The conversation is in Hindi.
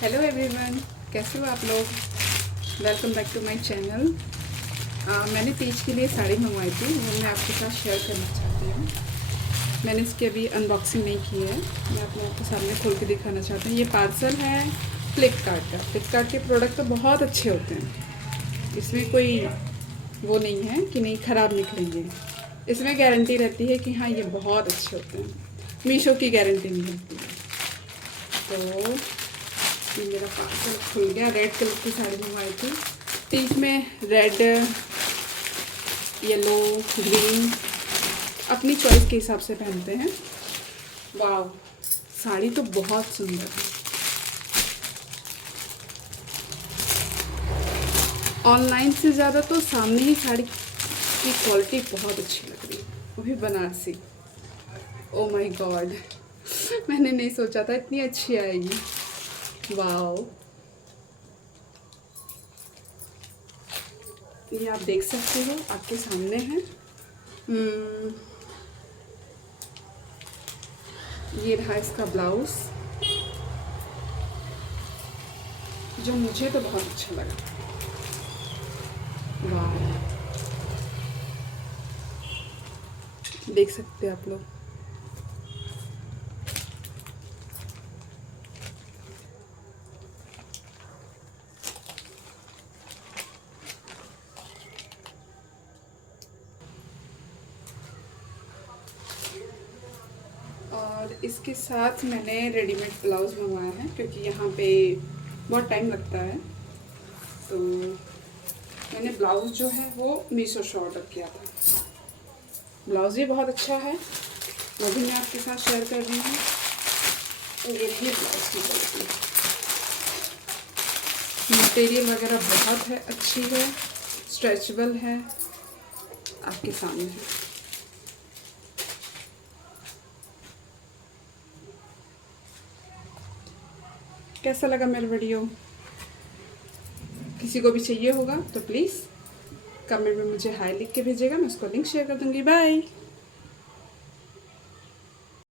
हेलो एवरीवन, कैसे हो आप लोग। Welcome back to my channel. मैंने तीज के लिए साड़ी मंगवाई थी, वो मैं आपके साथ शेयर करना चाहती हूँ। मैंने इसकी अभी अनबॉक्सिंग नहीं की है, मैं आप लोगों के सामने खोल के दिखाना चाहती हूँ। ये पार्सल है फ्लिपकार्ट का। फ्लिपकार्ट के प्रोडक्ट तो बहुत अच्छे होते हैं, इसमें कोई वो नहीं है कि नहीं ख़राब निकलेंगे। इसमें गारंटी रहती है कि हाँ ये बहुत अच्छे होते हैं। मीशो की गारंटी नहीं होती है। तो ये मेरा पार्सल खुल गया। रेड कलर की साड़ी मंगवाई थी। तीज में रेड, येलो, ग्रीन अपनी चॉइस के हिसाब से पहनते हैं। वाह, साड़ी तो बहुत सुंदर है। ऑनलाइन से ज़्यादा तो सामने ही साड़ी की क्वालिटी बहुत अच्छी लग रही है, वो भी बनारसी। ओ माय गॉड, मैंने नहीं सोचा था इतनी अच्छी आएगी। वाह, ये आप देख सकते हो, आपके सामने है। ये रहा इसका ब्लाउज, जो मुझे तो बहुत अच्छा लगा। वाह, देख सकते हैं आप लोग। और इसके साथ मैंने रेडीमेड ब्लाउज मंगवाया है, क्योंकि यहाँ पे बहुत टाइम लगता है। तो मैंने ब्लाउज जो है वो मीशो से ऑर्डर किया था। ब्लाउज भी बहुत अच्छा है, वो भी मैं आपके साथ शेयर कर रही हूँ। ये रही ब्लाउज की क्वालिटी, मटेरियल वगैरह बहुत है, अच्छी है, स्ट्रेचेबल है, आपके सामने है। कैसा लगा मेरा वीडियो। किसी को भी चाहिए होगा तो प्लीज़ कमेंट में मुझे हाई लिख के भेजिएगा, मैं उसको लिंक शेयर कर दूँगी। बाय।